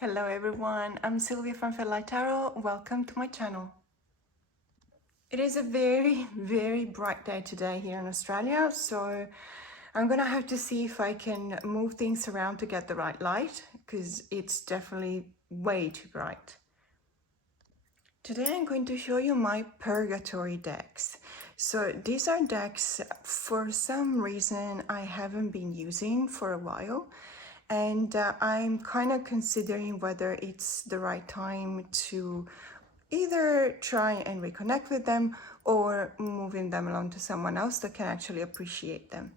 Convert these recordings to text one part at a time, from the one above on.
Hello everyone, I'm Sylvia from Fairlighttarot. Welcome to my channel. It is a very bright day today here in Australia, so I'm gonna have to see if I can move things around to get the right light, because it's definitely way too bright. Today I'm going to show you my Purgatory decks. So these are decks for some reason I haven't been using for a while. And I'm kind of considering whether it's the right time to either try and reconnect with them or moving them along to someone else that can actually appreciate them.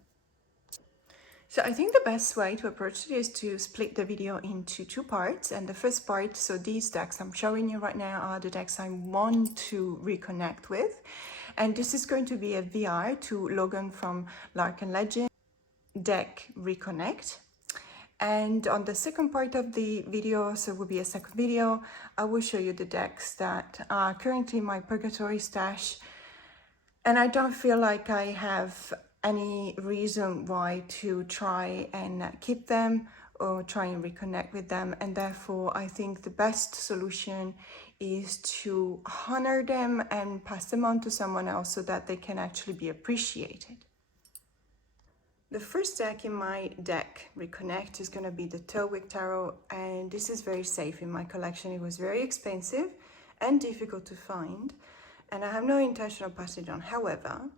So I think the best way to approach it is to split the video into two parts. And the first part, so these decks I'm showing you right now are the decks I want to reconnect with. And this is going to be a VR to Logan from Lark and Legend deck Reconnect. And on the second part of the video, so it will be a second video, I will show you the decks that are currently in my Purgatory stash. And I don't feel like I have any reason why to try and keep them or try and reconnect with them. And therefore, I think the best solution is to honor them and pass them on to someone else so that they can actually be appreciated. The first deck in my deck, Reconnect, is going to be the Toewick Tarot, and this is very safe in my collection. It was very expensive and difficult to find, and I have no intention of passing it on. However,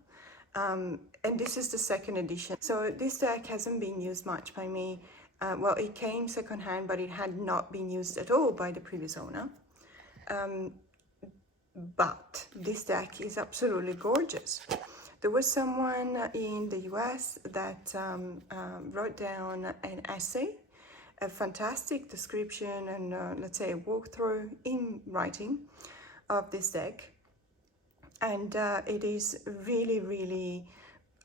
and this is the second edition. So this deck hasn't been used much by me. Well, it came secondhand, but it had not been used at all by the previous owner. But this deck is absolutely gorgeous. There was someone in the US that wrote down an essay, a fantastic description and let's say a walkthrough in writing of this deck. And it is really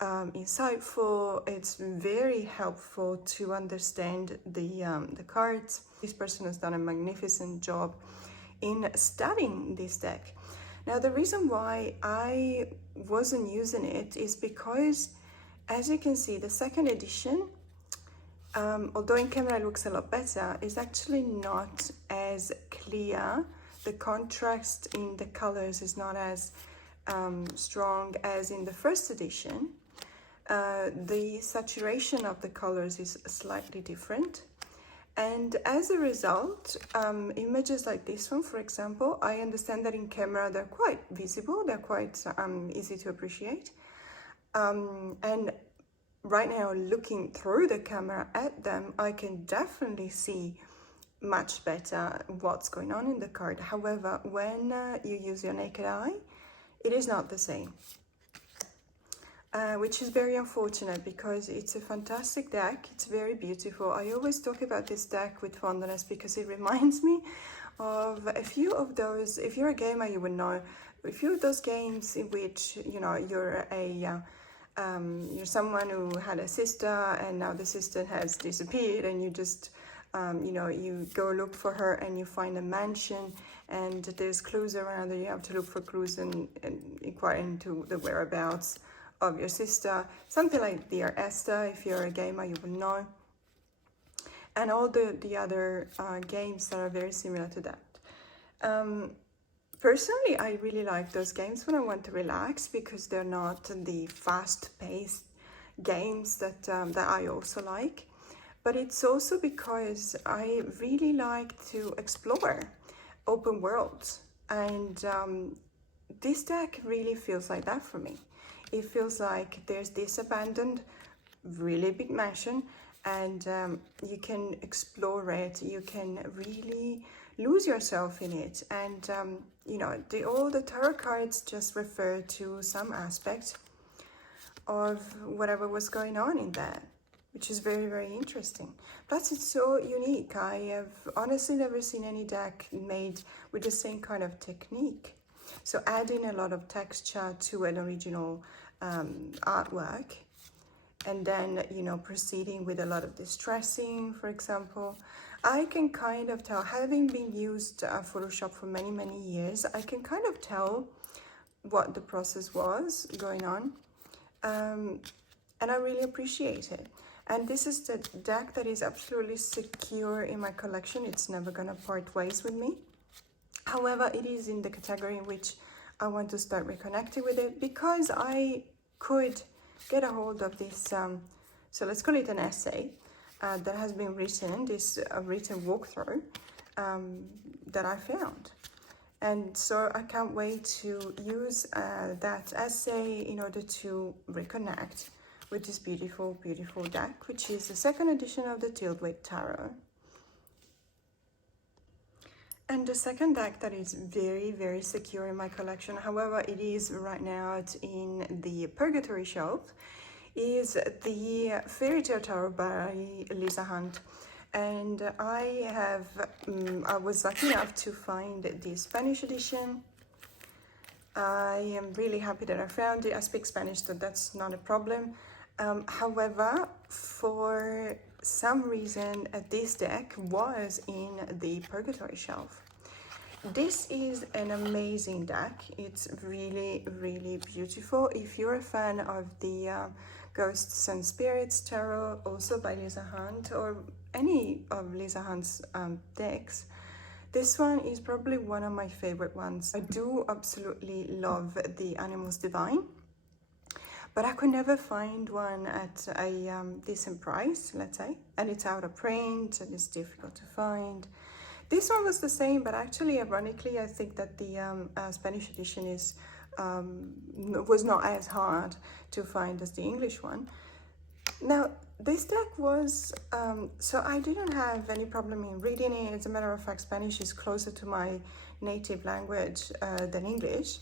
insightful. It's very helpful to understand the cards. This person has done a magnificent job in studying this deck. Now, the reason why I wasn't using it is because, as you can see, the second edition, although in camera it looks a lot better, is actually not as clear. The contrast in the colors is not as strong as in the first edition. The saturation of the colors is slightly different. And as a result, images like this one, for example, I understand that in camera they're quite visible, they're quite easy to appreciate. And right now, looking through the camera at them, I can definitely see much better what's going on in the card. However, when you use your naked eye, it is not the same. Which is very unfortunate because it's a fantastic deck. It's very beautiful. I always talk about this deck with fondness because it reminds me of a few of those, if you're a gamer you would know, a few of those games in which, you know, you're someone who had a sister and now the sister has disappeared and you just, you know, you go look for her and you find a mansion and there's clues around and you have to look for clues and inquire into the whereabouts of your sister, something like Dear Esther. If you're a gamer you will know, and all the other games that are very similar to that. Personally, I really like those games when I want to relax because they're not the fast-paced games that that I also like, but it's also because I really like to explore open worlds, and this deck really feels like that for me. It feels like there's this abandoned, really big mansion, and you can explore it. You can really lose yourself in it. And, you know, all the tarot cards just refer to some aspect of whatever was going on in there, which is very interesting. Plus, it's so unique. I have honestly never seen any deck made with the same kind of technique. So adding a lot of texture to an original artwork, and then, you know, proceeding with a lot of distressing, for example. I can kind of tell, having been used Photoshop for many years, I can kind of tell what the process was going on, and I really appreciate it. And this is the deck that is absolutely secure in my collection. It's never gonna part ways with me. However, it is in the category in which I want to start reconnecting with it, because I could get a hold of this, so let's call it an essay that has been written, this written walkthrough that I found. And so I can't wait to use that essay in order to reconnect with this beautiful, beautiful deck, which is the second edition of the Tyldwick Tarot. And the second deck that is very, very secure in my collection, however, it is right now in the Purgatory shelf, is the FairyTale Tarot by Lisa Hunt. And I was lucky enough to find the Spanish edition. I am really happy that I found it. I speak Spanish, so that's not a problem. However, for some reason, this deck was in the Purgatory shelf. This is an amazing deck. It's really, really beautiful. If you're a fan of the Ghosts and Spirits Tarot, also by Lisa Hunt, or any of Lisa Hunt's decks, this one is probably one of my favorite ones. I do absolutely love the Animals Divine, but I could never find one at a decent price, let's say, and it's out of print and it's difficult to find. This one was the same, but actually, ironically, I think that the Spanish edition was not as hard to find as the English one. Now, this deck was, so I didn't have any problem in reading it. As a matter of fact, Spanish is closer to my native language than English.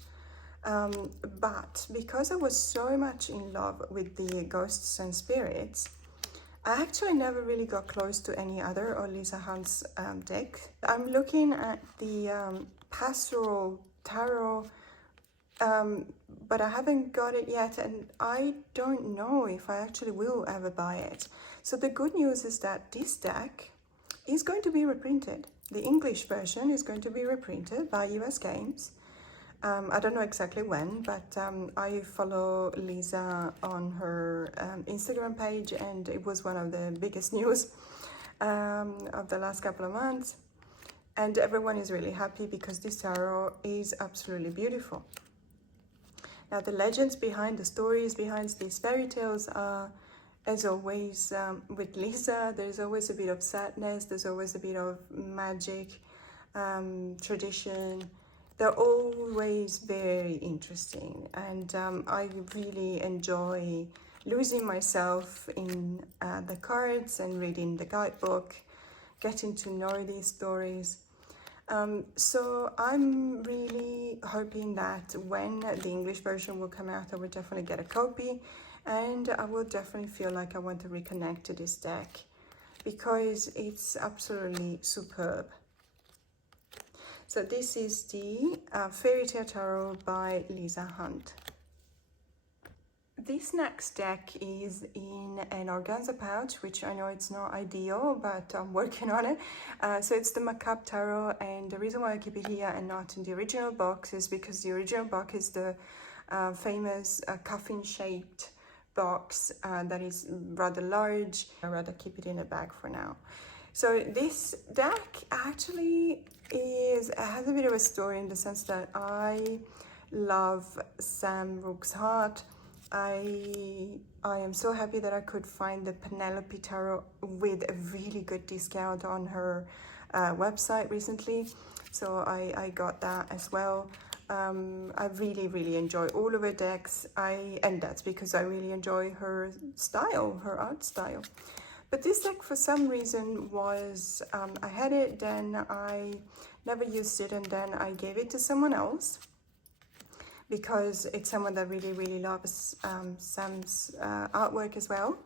But because I was so much in love with the Ghosts and Spirits, I actually never really got close to any other or Lisa Hunt's deck. I'm looking at the Pastoral Tarot, but I haven't got it yet, and I don't know if I actually will ever buy it. So the good news is that this deck is going to be reprinted. The English version is going to be reprinted by US Games. I don't know exactly when, but I follow Lisa on her Instagram page, and it was one of the biggest news of the last couple of months. And everyone is really happy because this tarot is absolutely beautiful. Now, the legends behind, the stories behind these fairy tales are, as always, with Lisa, there's always a bit of sadness, there's always a bit of magic, tradition. They're always very interesting, and I really enjoy losing myself in the cards and reading the guidebook, getting to know these stories. So I'm really hoping that when the English version will come out, I will definitely get a copy, and I will definitely feel like I want to reconnect to this deck because it's absolutely superb. So this is the FairyTale Tarot by Lisa Hunt. This next deck is in an organza pouch, which I know it's not ideal, but I'm working on it. So it's the Macabre Tarot, and the reason why I keep it here and not in the original box is because the original box is the famous coffin-shaped box that is rather large. I'd rather keep it in a bag for now. So this deck actually has a bit of a story in the sense that I love Sam Rook's Heart. I am so happy that I could find the Penelope Tarot with a really good discount on her website recently. So I got that as well. I really enjoy all of her decks. And that's because I really enjoy her style, her art style. But this deck, for some reason, was, I had it, then I never used it, and then I gave it to someone else because it's someone that really loves Sam's artwork as well.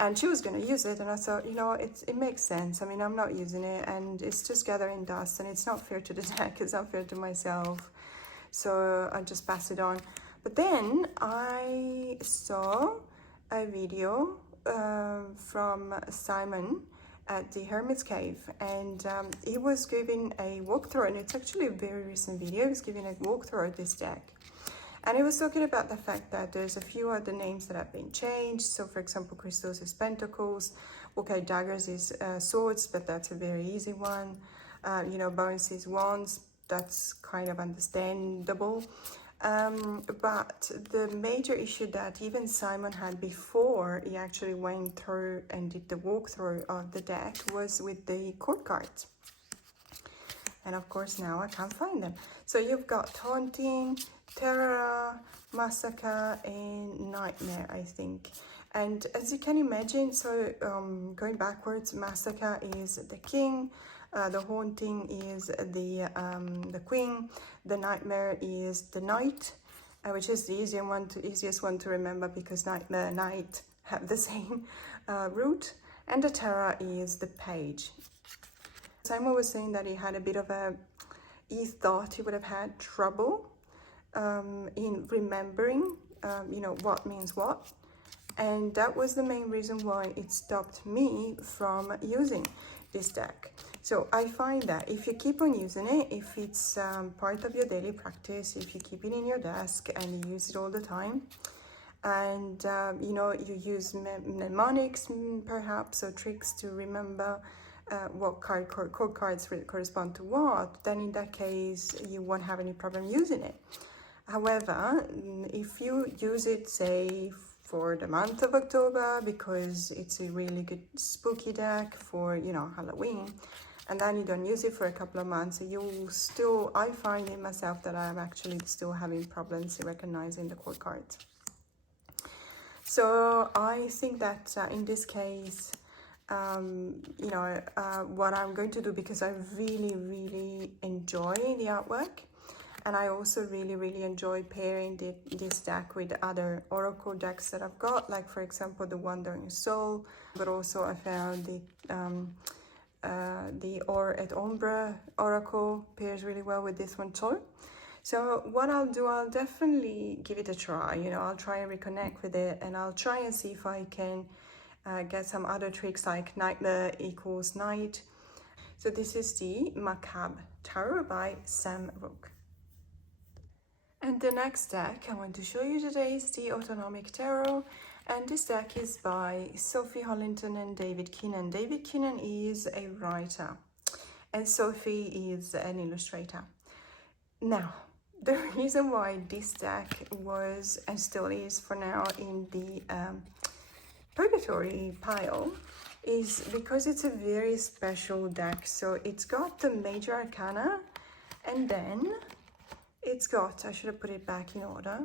And she was going to use it, and I thought, you know, it makes sense. I mean, I'm not using it, and it's just gathering dust, and it's not fair to the deck, it's not fair to myself. So I just pass it on. But then I saw a video from Simon at the Hermit's Cave, and he was giving a walkthrough, and it's actually a very recent video. He was giving a walkthrough of this deck, And it was talking about the fact that there's a few other names that have been changed. So for example, crystals is pentacles, okay, daggers is swords, but that's a very easy one. You know, bones is wands, that's kind of understandable. But the major issue that even Simon had before he actually went through and did the walkthrough of the deck was with the court cards. And of course now I can't find them. So you've got Haunting, Terror, Massacre and Nightmare, I think. And as you can imagine, so going backwards, Massacre is the king, the Haunting is the queen, the Nightmare is the knight, which is the easiest one to remember because Nightmare and Knight have the same root, and the Terror is the page. Simon was saying that he had a bit of he thought he would have had trouble in remembering, you know, what means what. And that was the main reason why it stopped me from using this deck. So I find that if you keep on using it, if it's part of your daily practice, if you keep it in your desk and you use it all the time, and you know, you use mnemonics perhaps, or tricks to remember what code cards correspond to what, then in that case you won't have any problem using it. However, if you use it, say, for the month of October because it's a really good spooky deck for, you know, Halloween, and then you don't use it for a couple of months, you still, I find in myself that I'm actually still having problems recognizing the court cards. So I think that in this case, you know, what I'm going to do, because I really enjoy the artwork, and I also really enjoy pairing this deck with other oracle decks that I've got, like for example the Wandering Soul, but also I found the Or et Ombre oracle pairs really well with this one too. So what I'll do, I'll definitely give it a try, you know, I'll try and reconnect with it, and I'll try and see if I can get some other tricks like Nightmare equals Night. So this is the Macabre Tarot by Sam Rook. And the next deck I want to show you today is the Autonomic Tarot, and this deck is by Sophie Hollington and David Keenan. David Keenan is a writer and Sophie is an illustrator. Now, the reason why this deck was, and still is for now, in the Purgatory pile is because it's a very special deck. So it's got the major arcana, and then it's got, I should have put it back in order.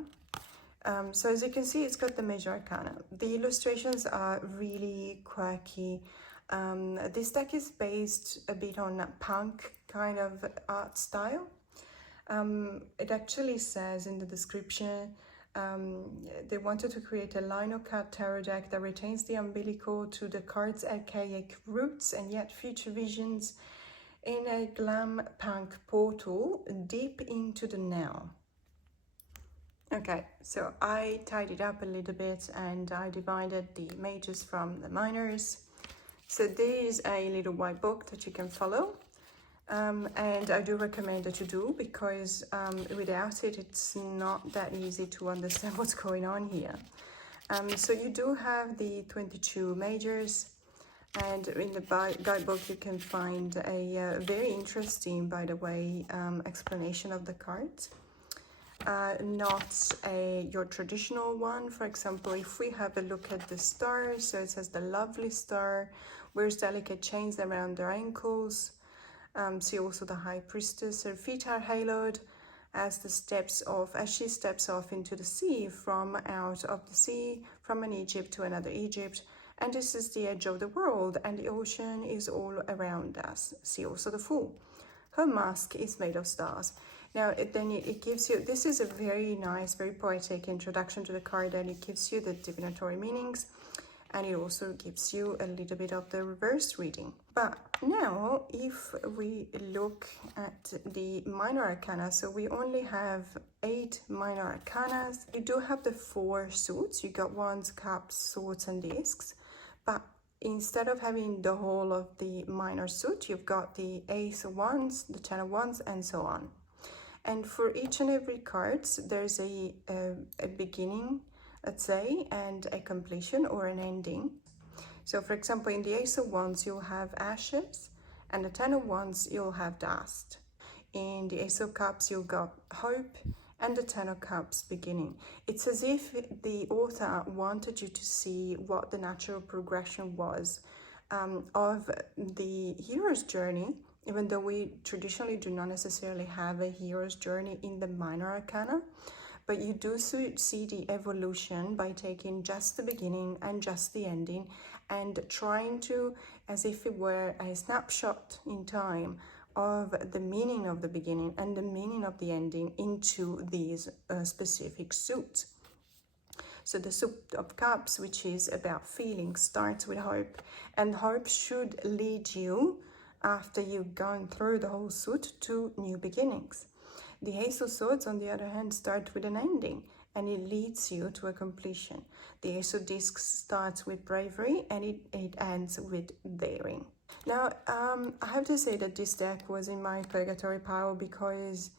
So as you can see, it's got the major arcana. The illustrations are really quirky. This deck is based a bit on a punk kind of art style. It actually says in the description, they wanted to create a lino-cut tarot deck that retains the umbilical to the card's archaic roots and yet future visions in a glam punk portal deep into the now. Okay, so I tied it up a little bit and I divided the majors from the minors. So there is a little white book that you can follow. And I do recommend that you do, because without it, it's not that easy to understand what's going on here. So you do have the 22 majors, and in the guidebook you can find a very interesting, by the way, explanation of the cards. Not your traditional one. For example, if we have a look at the stars, so it says the lovely star wears delicate chains around their ankles. See also the High Priestess, her feet are haloed as she steps off into the sea, from out of the sea, from an Egypt to another Egypt. And this is the edge of the world, and the ocean is all around us. See also the Fool. Her mask is made of stars. Now, it gives you, this is a very nice, very poetic introduction to the card, and it gives you the divinatory meanings, and it also gives you a little bit of the reverse reading. But now, if we look at the minor arcana, so we only have 8 minor arcanas. You do have the 4 suits. You got wands, cups, swords, and discs. But instead of having the whole of the minor suit, you've got the Ace of Wands, the 10 of Wands, and so on. And for each and every card, there's a beginning, let's say, and a completion or an ending. So for example, in the Ace of Wands, you'll have ashes, and the Ten of Wands, you'll have dust. In the Ace of Cups, you've got hope, and the Ten of Cups, beginning. It's as if the author wanted you to see what the natural progression was of the hero's journey, even though we traditionally do not necessarily have a hero's journey in the minor arcana. But you do see the evolution by taking just the beginning and just the ending and trying to, as if it were a snapshot in time, of the meaning of the beginning and the meaning of the ending into these specific suits. So the Suit of Cups, which is about feelings, starts with hope, and hope should lead you, after you've gone through the whole suit, to new beginnings. The Ace of Swords, on the other hand, starts with an ending, and it leads you to a completion. The Ace of Discs starts with bravery, and it ends with daring. Now, I have to say that this deck was in my Purgatory pile because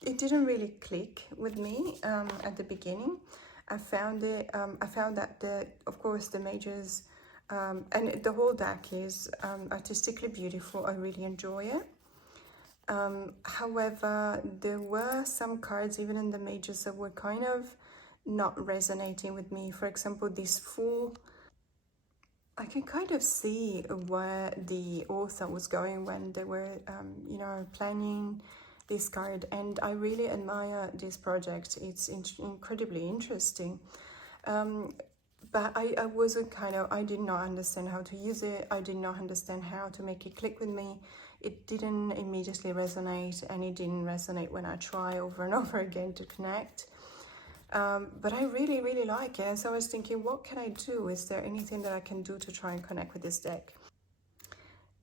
it didn't really click with me at the beginning. I found that of course the mages and the whole deck is artistically beautiful. I really enjoy it. However, there were some cards even in the mages that were kind of not resonating with me. For example, this Fool. I can kind of see where the author was going when they were, planning this card, and I really admire this project. It's incredibly interesting. But I wasn't I did not understand how to use it. I did not understand how to make it click with me. It didn't immediately resonate, and it didn't resonate when I try over and over again to connect. But I really, really like it. And so I was thinking, what can I do? Is there anything that I can do to try and connect with this deck?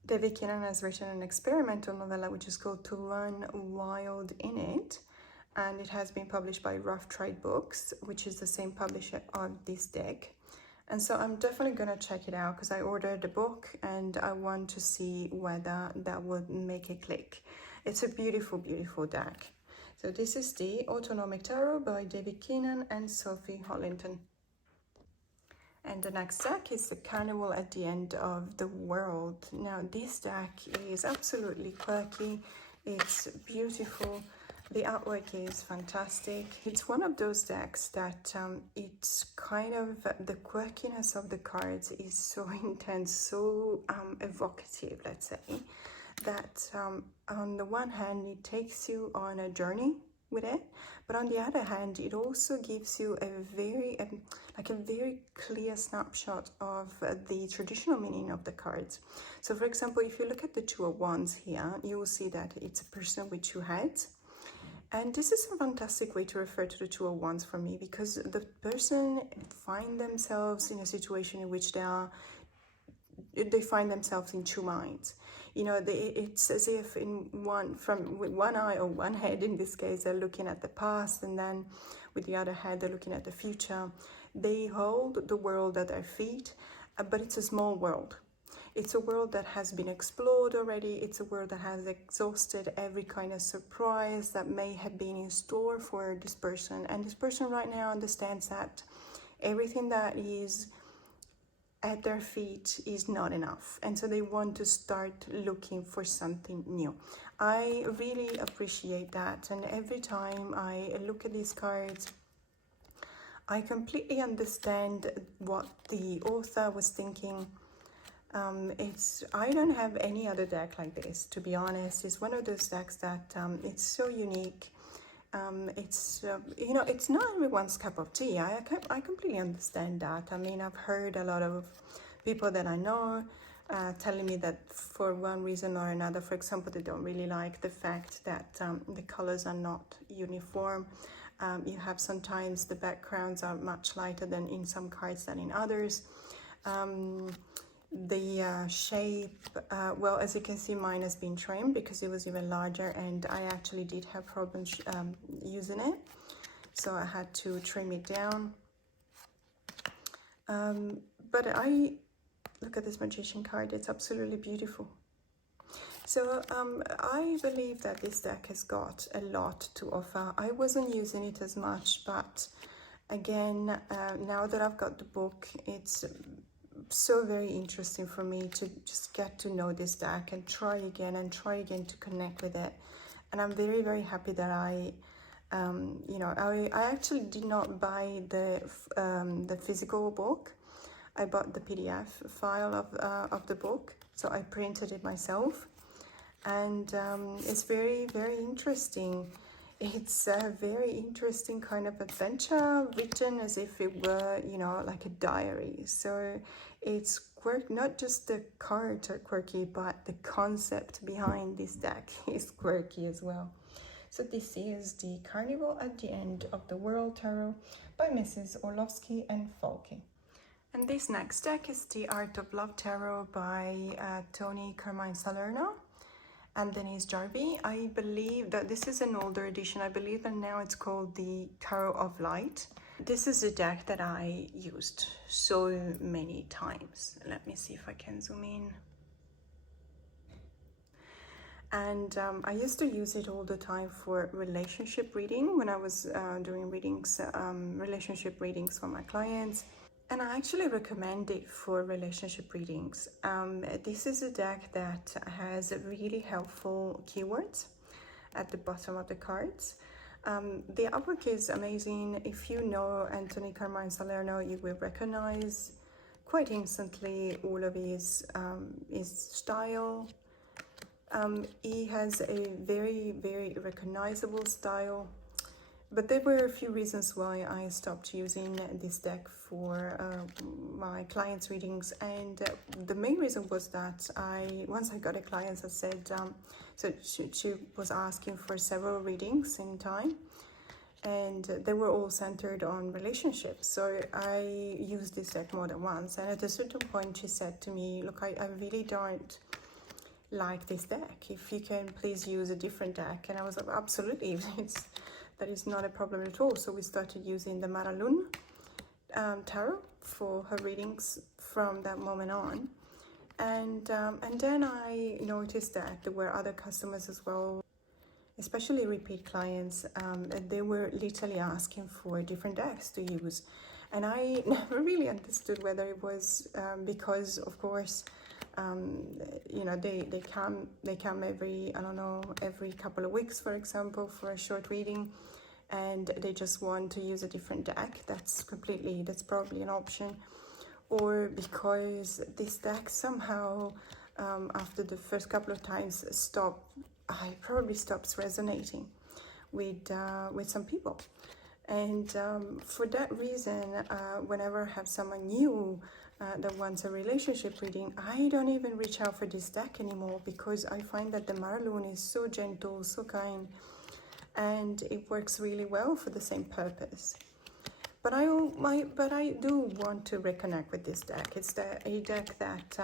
David Kinnan has written an experimental novella which is called To Run Wild in It, and it has been published by Rough Trade Books, which is the same publisher of this deck. And so I'm definitely gonna check it out because I ordered the book and I want to see whether that would make a click. It's a beautiful, beautiful deck. So this is the Autonomic Tarot by David Kinnan and Sophie Hollington. And the next deck is the Carnival at the End of the World. Now this deck is absolutely quirky. It's beautiful. The artwork is fantastic. It's one of those decks that it's kind of, the quirkiness of the cards is so intense, so evocative, let's say, that on the one hand it takes you on a journey with it, but on the other hand it also gives you a very clear snapshot of the traditional meaning of the cards. So for example, if you look at the Two of Wands here, you will see that it's a person with two heads. And this is a fantastic way to refer to the Two of Wands for me, because the person find themselves in a situation in which they find themselves in two minds. You know, it's as if with one eye or one head in this case, they're looking at the past, and then with the other head, they're looking at the future. They hold the world at their feet, but it's a small world. It's a world that has been explored already. It's a world that has exhausted every kind of surprise that may have been in store for this person. And this person right now understands that everything that is at their feet is not enough. And so they want to start looking for something new. I really appreciate that. And every time I look at these cards, I completely understand what the author was thinking. I don't have any other deck like this, to be honest. It's one of those decks that it's so unique. It's not everyone's cup of tea. I completely understand that. I mean, I've heard a lot of people that I know telling me that for one reason or another, for example, they don't really like the fact that the colors are not uniform. You have sometimes the backgrounds are much lighter than in some cards than in others. The shape, well, as you can see, mine has been trimmed because it was even larger, and I actually did have problems using it, so I had to trim it down. But I look at this Magician card. It's absolutely beautiful. So I believe that this deck has got a lot to offer. I wasn't using it as much, but again, now that I've got the book, it's so very interesting for me to just get to know this deck and try again to connect with it. And I'm very, very happy that I actually did not buy the physical book. I bought the PDF file of the book, so I printed it myself. And it's very, very interesting. It's a very interesting kind of adventure, written as if it were, you know, like a diary. So it's not just the cards are quirky, but the concept behind this deck is quirky as well. So this is the Carnival at the End of the World Tarot by Mrs. Orlovsky and Falke. And this next deck is the Art of Love Tarot by Tony Carmine Salerno and Denise Jarvie. I believe that this is an older edition. I believe that now it's called the Tarot of Light. This is a deck that I used so many times. Let me see if I can zoom in. And I used to use it all the time for relationship reading when I was doing readings, relationship readings for my clients. And I actually recommend it for relationship readings. This is a deck that has really helpful keywords at the bottom of the cards. The artwork is amazing. If you know Anthony Carmine Salerno, you will recognize quite instantly all of his style. He has a very, very recognizable style. But there were a few reasons why I stopped using this deck for my clients' readings, and the main reason was that once I got a client that said, so she was asking for several readings in time, and they were all centered on relationships. So I used this deck more than once, and at a certain point she said to me, look, I really don't like this deck. If you can please use a different deck. And I was like, absolutely. That is not a problem at all. So we started using the Maralun tarot for her readings from that moment on. And then I noticed that there were other customers as well, especially repeat clients, and they were literally asking for different decks to use. And I never really understood whether it was because, of course, they come every, I don't know, every couple of weeks, for example, for a short reading, and they just want to use a different deck. That's probably an option. Or because this deck somehow, after the first couple of times, probably stops resonating with some people. And for that reason, whenever I have someone new that wants a relationship reading, I don't even reach out for this deck anymore, because I find that the Maralun is so gentle, so kind, and it works really well for the same purpose. But I do want to reconnect with this deck. It's a deck that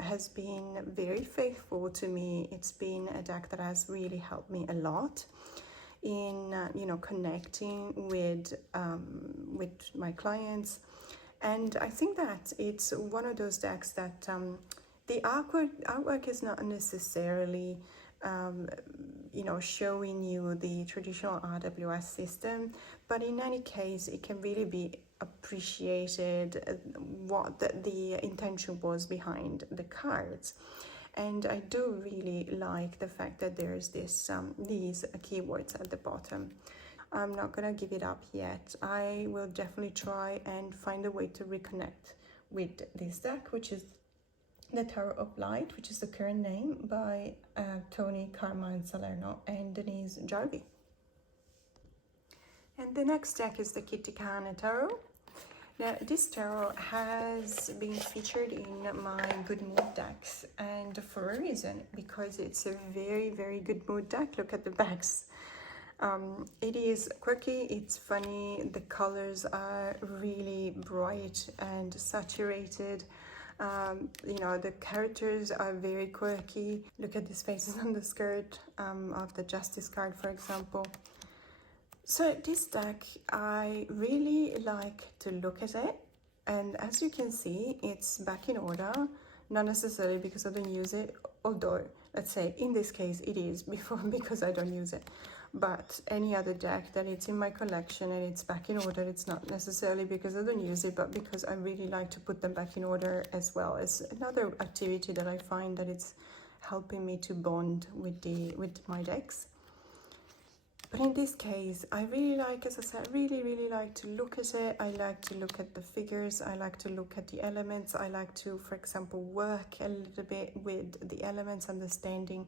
has been very faithful to me. It's been a deck that has really helped me a lot in connecting with my clients. And I think that it's one of those decks that the artwork is not necessarily showing you the traditional RWS system, but in any case it can really be appreciated what the intention was behind the cards. And I do really like the fact that there's these keywords at the bottom. I'm not gonna give it up yet. I will definitely try and find a way to reconnect with this deck, which is the Tarot of Light, which is the current name, by Tony Carmine Salerno and Denise Jarvie. And the next deck is the Kitikana Tarot. Now, this tarot has been featured in my Good Mood decks, and for a reason, because it's a very, very good mood deck. Look at the backs. It is quirky, it's funny, the colors are really bright and saturated. The characters are very quirky. Look at these faces on the skirt of the Justice card, for example. So this deck, I really like to look at it, and as you can see, it's back in order, not necessarily because I don't use it, although let's say in this case it is before because I don't use it, but any other deck that it's in my collection and it's back in order, it's not necessarily because I don't use it, but because I really like to put them back in order, as well as another activity that I find that it's helping me to bond with my decks. But in this case, I really like, as I said, really like to look at it. I like to look at the figures. I like to look at the elements. I like to, for example, work a little bit with the elements, understanding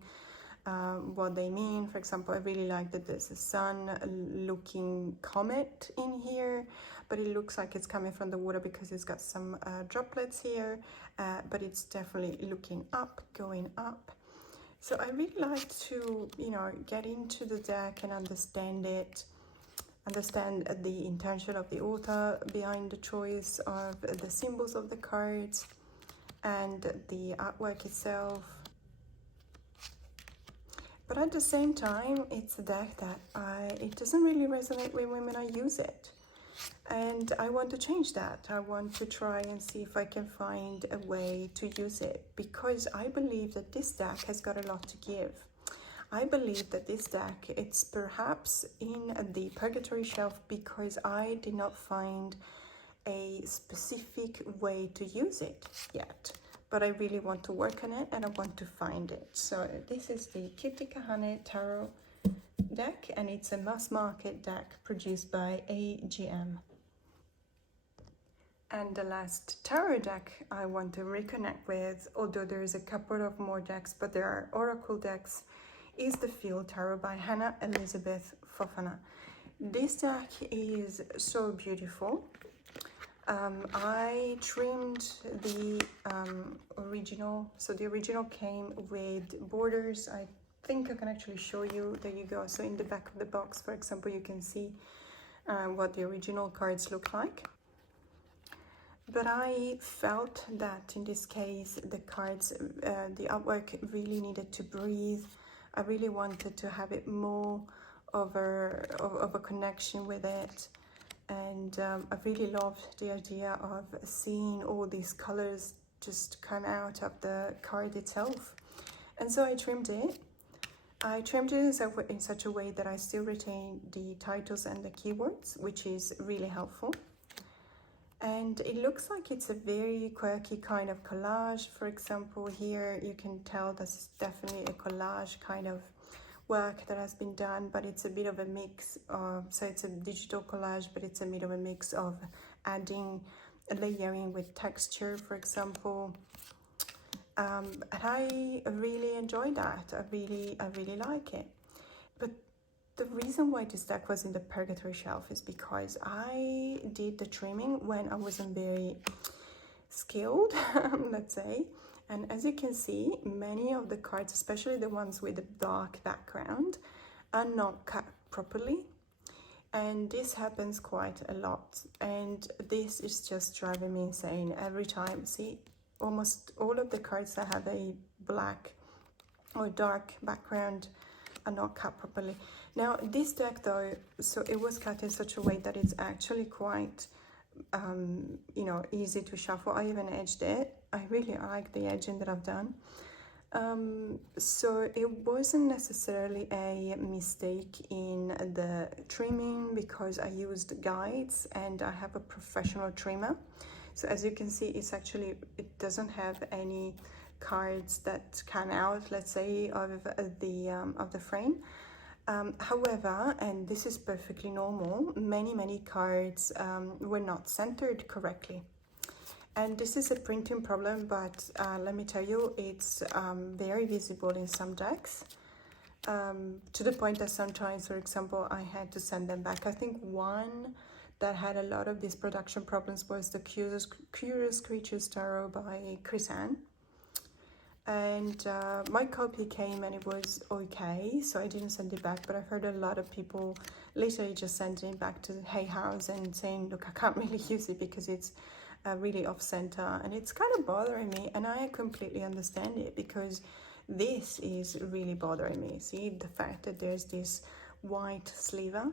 what they mean. For example, I really like that there's a sun-looking comet in here, but it looks like it's coming from the water because it's got some droplets here, but it's definitely looking up, going up. So I really like to, you know, get into the deck and understand it, understand the intention of the author behind the choice of the symbols of the cards and the artwork itself. But at the same time, it's a deck that it doesn't really resonate with me when I use it. And I want to change that. I want to try and see if I can find a way to use it, because I believe that this deck has got a lot to give. I believe that this deck, it's perhaps in the Purgatory shelf because I did not find a specific way to use it yet. But I really want to work on it and I want to find it. So this is the Kitikana Tarot deck, and it's a mass market deck produced by AGM. And the last tarot deck I want to reconnect with, although there's a couple of more decks, but there are oracle decks, is the FairyTale Tarot by Hannah Elizabeth Fofana. This deck is so beautiful. I trimmed the original, so the original came with borders. I think I can actually show you. There you go. So in the back of the box, for example, you can see what the original cards look like. But I felt that in this case, the cards, the artwork really needed to breathe. I really wanted to have it more of a connection with it. And I really loved the idea of seeing all these colors just come out of the card itself. And so I trimmed it. I trimmed it in such a way that I still retain the titles and the keywords, which is really helpful. And it looks like it's a very quirky kind of collage. For example, here you can tell this is definitely a collage kind of work that has been done, but it's a bit of a mix of, so it's a digital collage, but it's a bit of a mix of adding, layering with texture, for example. And I really enjoy that. I really like it. But the reason why this deck was in the Purgatory shelf is because I did the trimming when I wasn't very skilled, let's say. And as you can see, many of the cards, especially the ones with the dark background, are not cut properly. And this happens quite a lot. And this is just driving me insane every time. See, almost all of the cards that have a black or dark background are not cut properly. Now this deck though, so it was cut in such a way that it's actually quite you know, easy to shuffle. I even edged it. I really like the edging that I've done. So it wasn't necessarily a mistake in the trimming because I used guides and I have a professional trimmer. So as you can see, it's actually, it doesn't have any cards that come out, let's say, of the frame. However, and this is perfectly normal, many cards were not centered correctly. And this is a printing problem, but let me tell you, it's very visible in some decks, to the point that sometimes, for example, I had to send them back. I think one that had a lot of these production problems was the Curious Creatures Tarot by Chrisanne. And my copy came and it was okay, so I didn't send it back, but I've heard a lot of people literally just sending it back to Hay House and saying, look, I can't really use it because it's really off center, and it's kind of bothering me. And I completely understand it, because this is really bothering me. See, the fact that there's this white sliver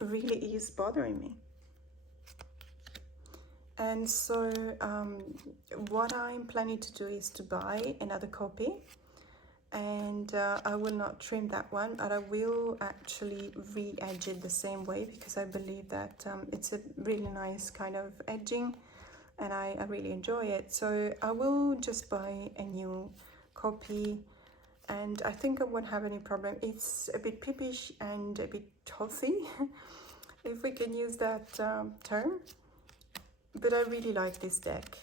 really is bothering me. And so what I'm planning to do is to buy another copy and I will not trim that one, but I will actually re-edge it the same way because I believe that it's a really nice kind of edging, and I really enjoy it. So I will just buy a new copy, and I think I won't have any problem. It's a bit pippish and a bit toothy, if we can use that term, but I really like this deck.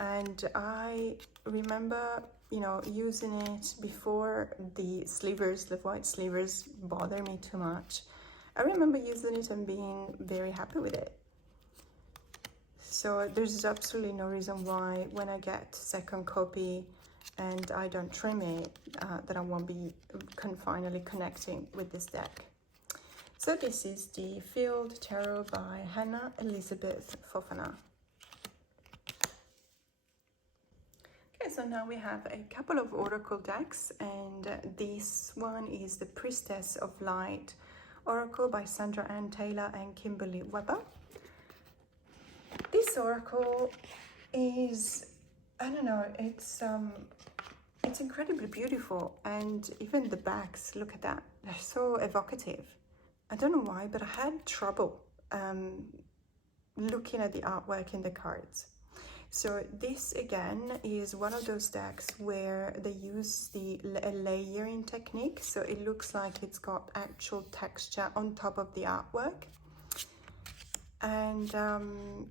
And I remember, you know, using it before the slivers, the white slivers, bother me too much. I remember using it and being very happy with it. So there's absolutely no reason why when I get second copy and I don't trim it, that I won't be finally connecting with this deck. So this is the Field Tarot by Hannah Elizabeth Fofana. Okay, so now we have a couple of oracle decks, and this one is the Priestess of Light Oracle by Sandra Ann Taylor and Kimberly Weber. This oracle is, I don't know, it's incredibly beautiful, and even the backs, look at that, they're so evocative. I don't know why, but I had trouble looking at the artwork in the cards. So this again is one of those decks where they use the layering technique, so it looks like it's got actual texture on top of the artwork. And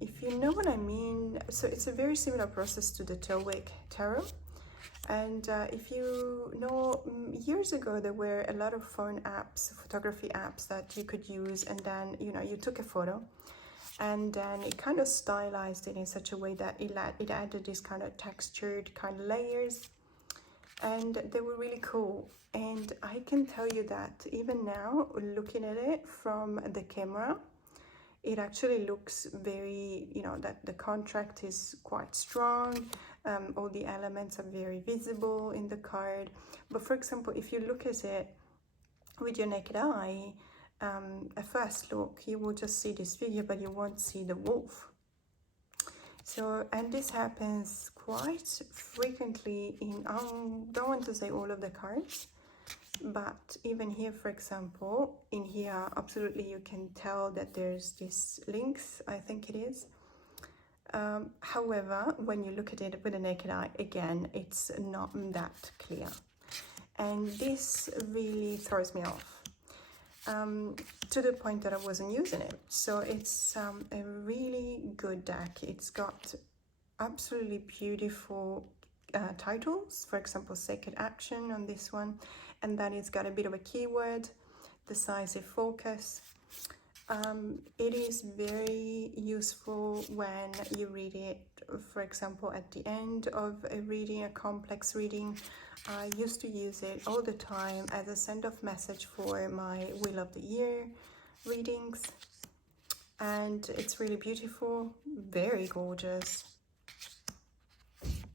if you know what I mean, so it's a very similar process to the Toewick Tarot. And if you know, years ago there were a lot of phone apps, photography apps that you could use, and then, you know, you took a photo and then it kind of stylized it in such a way that it added this kind of textured kind of layers, and they were really cool. And I can tell you that even now, looking at it from the camera, it actually looks very, you know, that the contrast is quite strong. All the elements are very visible in the card. But for example, if you look at it with your naked eye, at first look, you will just see this figure, but you won't see the wolf. So, and this happens quite frequently in, don't want to say all of the cards, but even here, for example, in here, absolutely you can tell that there's this lynx, I think it is. However, when you look at it with a naked eye, again, it's not that clear. And this really throws me off. To the point that I wasn't using it. So it's a really good deck. It's got absolutely beautiful titles, for example, Sacred Action on this one, and then it's got a bit of a keyword, decisive focus. It is very useful when you read it, for example, at the end of a reading, a complex reading. I used to use it all the time as a send-off message for my Wheel of the Year readings, and it's really beautiful, very gorgeous,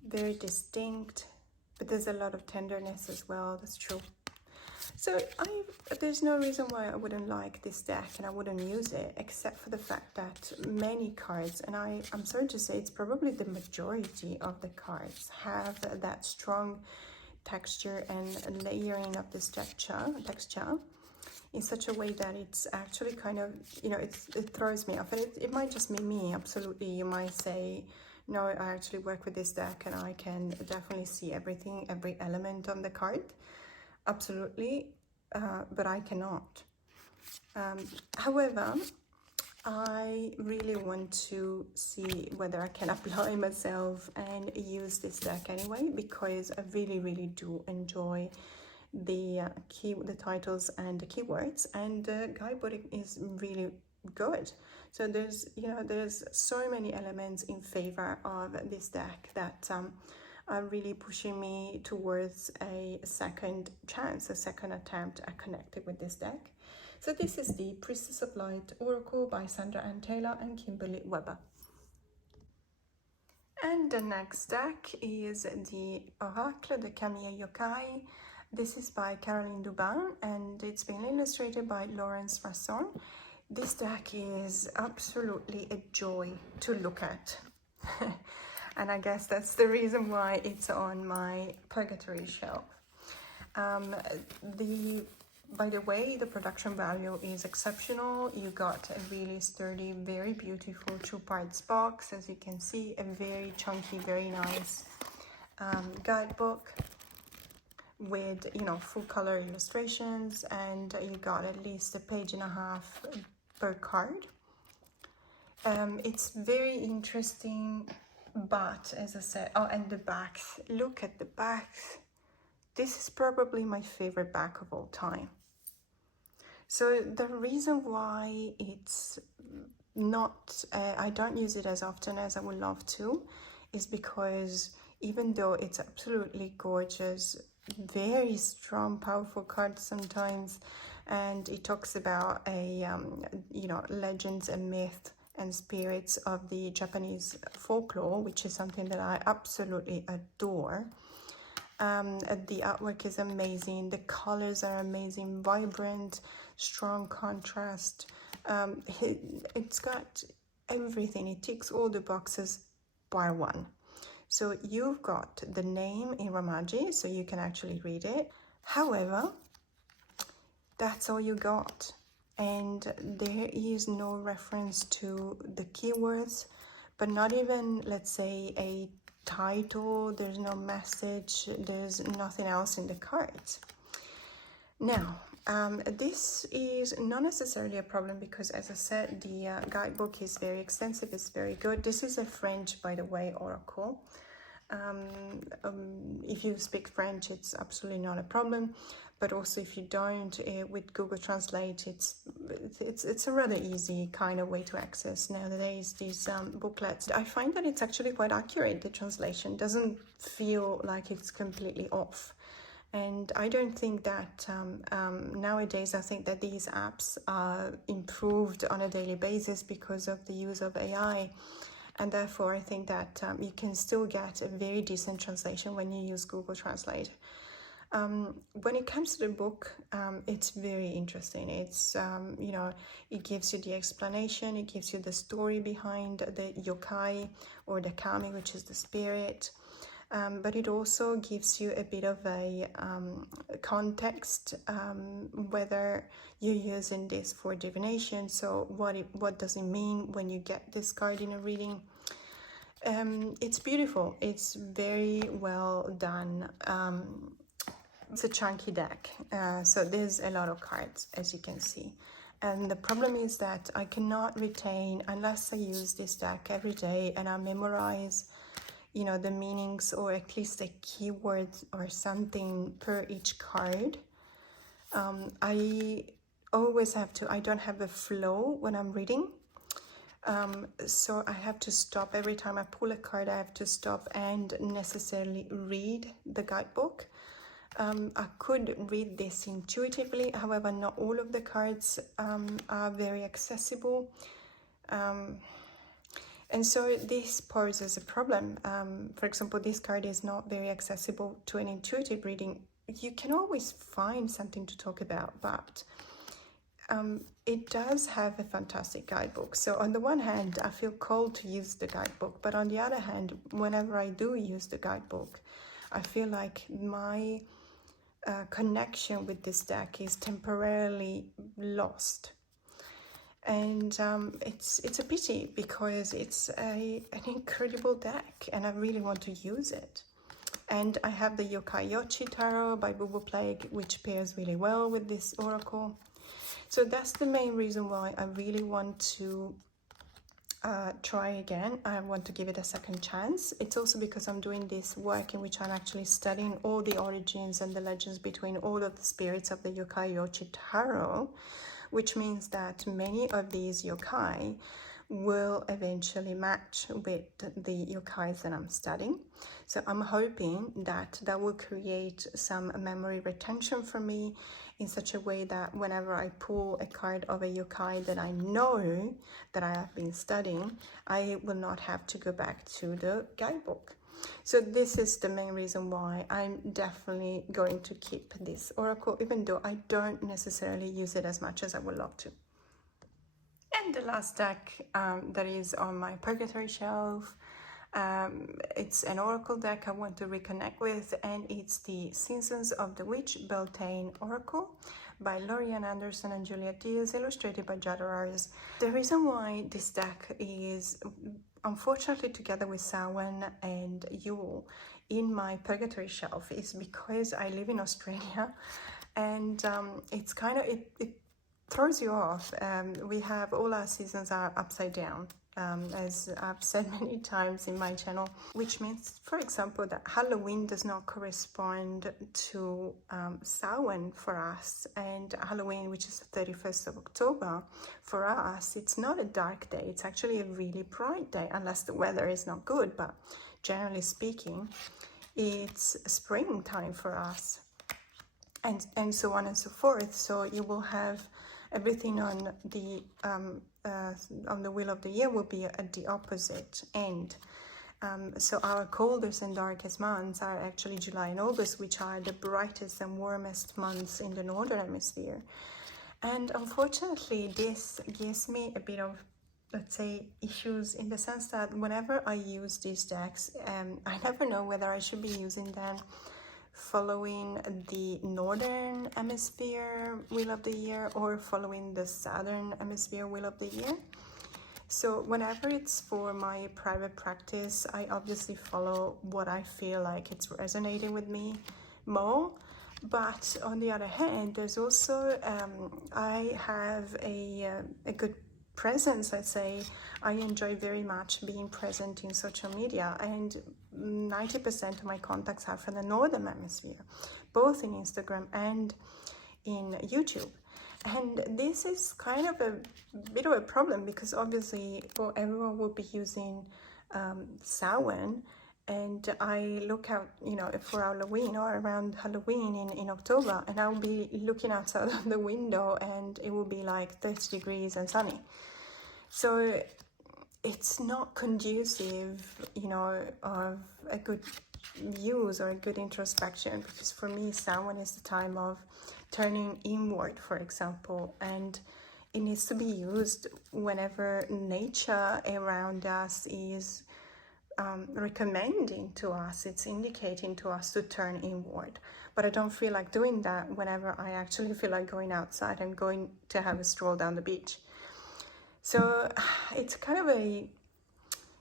very distinct, but there's a lot of tenderness as well, that's true. So there's no reason why I wouldn't like this deck and I wouldn't use it, except for the fact that many cards, and I'm sorry to say, it's probably the majority of the cards have that strong texture and layering of this texture in such a way that it's actually kind of, you know, it throws me off. And it might just be me, absolutely. You might say, no, I actually work with this deck and I can definitely see everything, every element on the card. Absolutely, but I cannot. However, I really want to see whether I can apply myself and use this deck anyway, because I really do enjoy the titles and the keywords, and the guidebook is really good. So there's, you know, there's so many elements in favor of this deck that are really pushing me towards a second chance, a second attempt at connecting with this deck. So this is the Priestess of Light Oracle by Sandra Ann Taylor and Kimberly Weber. And the next deck is the Oracle de Camille Yokai. This is by Caroline Dubin and it's been illustrated by Laurence Rasson. This deck is absolutely a joy to look at. And I guess that's the reason why it's on my Purgatory shelf. By the way, the production value is exceptional. You got a really sturdy, very beautiful 2-parts box, as you can see, a very chunky, very nice guidebook with, you know, full color illustrations, and you got at least 1.5 pages per card. It's very interesting, but as I said, oh, and the backs, look at the backs. This is probably my favorite back of all time. So the reason why it's not, I don't use it as often as I would love to, is because even though it's absolutely gorgeous, very strong, powerful card sometimes, and it talks about you know, legends and myths and spirits of the Japanese folklore, which is something that I absolutely adore. The artwork is amazing, the colors are amazing, vibrant, strong contrast. It's got everything, it ticks all the boxes bar one. So you've got the name in Romaji, so you can actually read it. However, that's all you got, and there is no reference to the keywords, but not even, let's say, a title. There's no message, there's nothing else in the cards. Now, this is not necessarily a problem because, as I said, the guidebook is very extensive, it's very good. This is a French, by the way, oracle. If you speak French, it's absolutely not a problem, but also if you don't, with Google Translate, it's a rather easy kind of way to access nowadays these booklets. I find that it's actually quite accurate. The translation doesn't feel like it's completely off, and I don't think that nowadays, I think that these apps are improved on a daily basis because of the use of AI. And therefore, I think that you can still get a very decent translation when you use Google Translate. When it comes to the book, it's very interesting. It's, you know, it gives you the explanation, it gives you the story behind the yokai or the kami, which is the spirit. But it also gives you a bit of a context, whether you're using this for divination. So what does it mean when you get this card in a reading? It's beautiful. It's very well done. It's a chunky deck, so there's a lot of cards, as you can see. And the problem is that I cannot retain, unless I use this deck every day and I memorize, you know, the meanings or at least a keyword or something per each card. I always have to, I don't have a flow when I'm reading. So I have to stop every time I pull a card. I have to stop and necessarily read the guidebook. I could read this intuitively, however, not all of the cards are very accessible. And so this poses a problem. For example, this card is not very accessible to an intuitive reading. You can always find something to talk about, but it does have a fantastic guidebook. So on the one hand, I feel called to use the guidebook, but on the other hand, whenever I do use the guidebook, I feel like my connection with this deck is temporarily lost. And it's a pity because it's an incredible deck and I really want to use it. And I have the Yokai Tarot by Boo Boo Plague, which pairs really well with this oracle. So that's the main reason why I really want to try again. I want to give it a second chance. It's also because I'm doing this work in which I'm actually studying all the origins and the legends between all of the spirits of the Yokai Tarot, which means that many of these yokai will eventually match with the yokais that I'm studying. So I'm hoping that that will create some memory retention for me in such a way that whenever I pull a card of a yokai that I know that I have been studying, I will not have to go back to the guidebook. So this is the main reason why I'm definitely going to keep this oracle, even though I don't necessarily use it as much as I would love to. And the last deck that is on my Purgatory shelf It's an oracle deck I want to reconnect with, and it's the Simpsons of the Witch Beltane Oracle by Lorian Anderson and Juliet Diaz, illustrated by Jadaras. The reason why this deck is unfortunately together with Samhain and Yule in my Purgatory shelf is because I live in Australia, and it's kind of it throws you off. We have all our seasons are upside down, as I've said many times in my channel, which means, for example, that Halloween does not correspond to Samhain for us, and Halloween, which is the 31st of October, for us, it's not a dark day, it's actually a really bright day, unless the weather is not good, but generally speaking, it's springtime for us, and so on and so forth. So you will have everything on the wheel of the year will be at the opposite end. So our coldest and darkest months are actually July and August, which are the brightest and warmest months in the northern hemisphere. And unfortunately, this gives me a bit of, let's say, issues in the sense that whenever I use these decks, I never know whether I should be using them following the northern hemisphere wheel of the year or following the southern hemisphere wheel of the year. So whenever it's for my private practice, I obviously follow what I feel like it's resonating with me more. But on the other hand, there's also I have a good presence, I'd say. I enjoy very much being present in social media, and 90% of my contacts are from the northern hemisphere, both in Instagram and in YouTube. And this is kind of a bit of a problem because obviously everyone will be using Samhain, and I look out, you know, for Halloween or around Halloween in October, and I'll be looking outside of the window and it will be like 30 degrees and sunny. So it's not conducive, you know, of a good use or a good introspection, because for me, Samhain is the time of turning inward, for example, and it needs to be used whenever nature around us is recommending to us, it's indicating to us to turn inward. But I don't feel like doing that whenever I actually feel like going outside and going to have a stroll down the beach. So it's kind of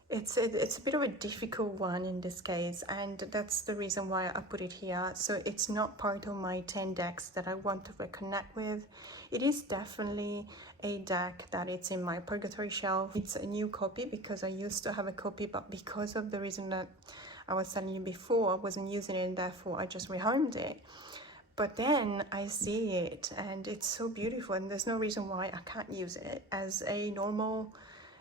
it's a bit of a difficult one in this case, and that's the reason why I put it here. So it's not part of my 10 decks that I want to reconnect with. It is definitely a deck that it's in my Purgatory shelf. It's a new copy because I used to have a copy, but because of the reason that I was telling you before, I wasn't using it, and therefore I just rehomed it. But then I see it and it's so beautiful, and there's no reason why I can't use it as a normal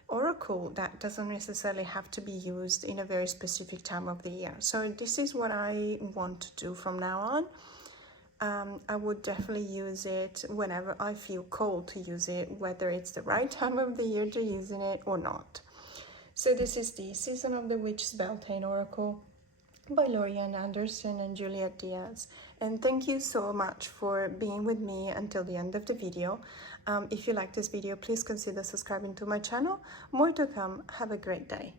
oracle that doesn't necessarily have to be used in a very specific time of the year. So this is what I want to do from now on. I would definitely use it whenever I feel called to use it, whether it's the right time of the year to using it or not. So this is the Season of the Witch's Beltane Oracle by Lorian Anderson and Juliet Diaz. And thank you so much for being with me until the end of the video. If you like this video, please consider subscribing to my channel. More to come. Have a great day.